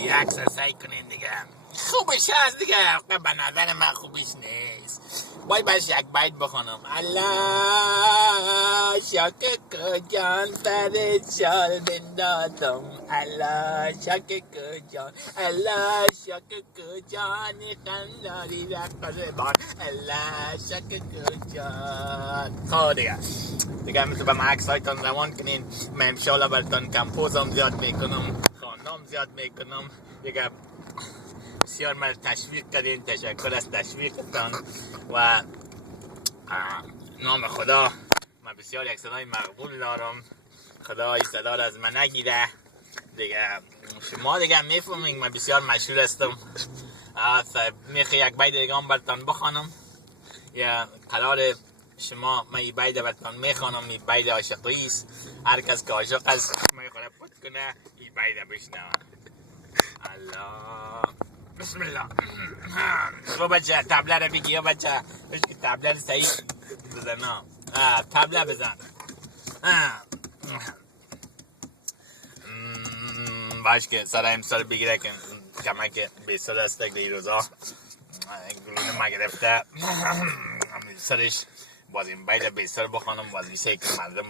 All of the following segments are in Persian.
دیگه اکسرسایز کنین دیگه. خوبش هست دیگه، به نظر من خوبش نیست. باید بهش یک بیت بخونم. الله شاکک جان سر شال بندازم. الله شاکک جان، الله شاکک جان قنداری در قربان. الله شاکک جان. خب دیگه مثل به عکس هایتان روان کنین. من انشالله براتون کمپوزم زیاد میکنم، خواندم زیاد میکنم دیگه. بسیار من تشویق کردین، تشکر از تشویقتان و نام خدا. من بسیار یک صدای مقبول دارم، خدا این صدا را از من نگیره دیگه. شما دیگه میفهمین من بسیار مشهور هستم. میخوای یک بیت دیگه هم براتون بخوانم یا قرار شما؟ من این بیت براتون میخوانم. این بیت عاشقی است. هر کس که عاشق است میخواد پوت کنه این بیت بشنوه. الله بسم الله. تو بچه تبله رو بگی یا بچه بشکی تبله رو صحیح بزن. تبله بزن. باش که سر امسال بگیره که کمک بیسال هسته که این روزا گلون ما گرفته. سرش باز این باید بیسال بخوانم باز میشه که مردم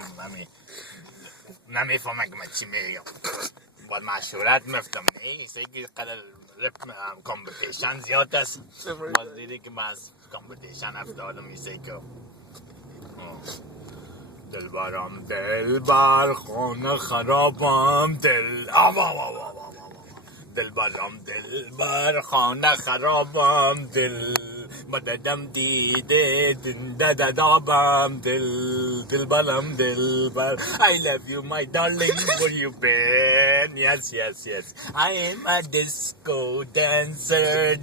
نمیفهمه که من چی میگم. باید مشهورت مفتم نیست که قدر کامپیتیشن زیاد است. باز دیده که باز کامپیتیشن افتادم میشه که دلبرم دلبر خانه خرابم دلبرم دلبر خانه خرابم دل مددم دیده ددابم دلبرم دلبر. I love you my darling, where you been? Yes I am a disco dancer.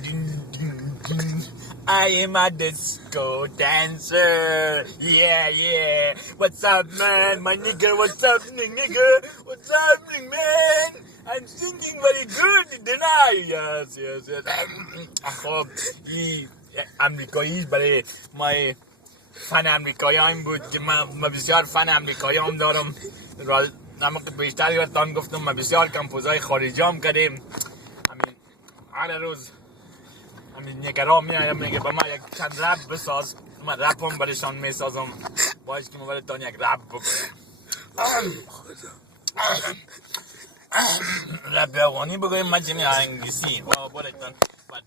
I am a disco dancer. Yeah. What's up, man? My nigga, what's happening, nigga? What's happening, man? I'm singing very good, didn't I? Yes. خب این امریکایی برای ما فن امریکایی هم بود که من بسیار فن امریکایی هم دارم. اما که بیشتر یادتان گفتم ما بسیار کمپوزهای خارجی هم کردیم. همین هر روز همین نگران میایم میگه با ما یک چند رپ بساز. من رپ هم برشان میسازم. باید که ما براتون یک رپ بکنم. رپ افغانی بگویم من جمعی انگلیسی و براتون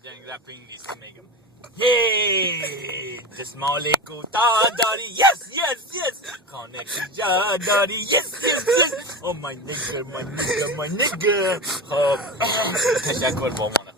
یک رپ انگلیسی میگم. Hey, دستمال کوتاه داری. Yes خانه کجا داری. Yes Oh my nigga خب تشکر با من.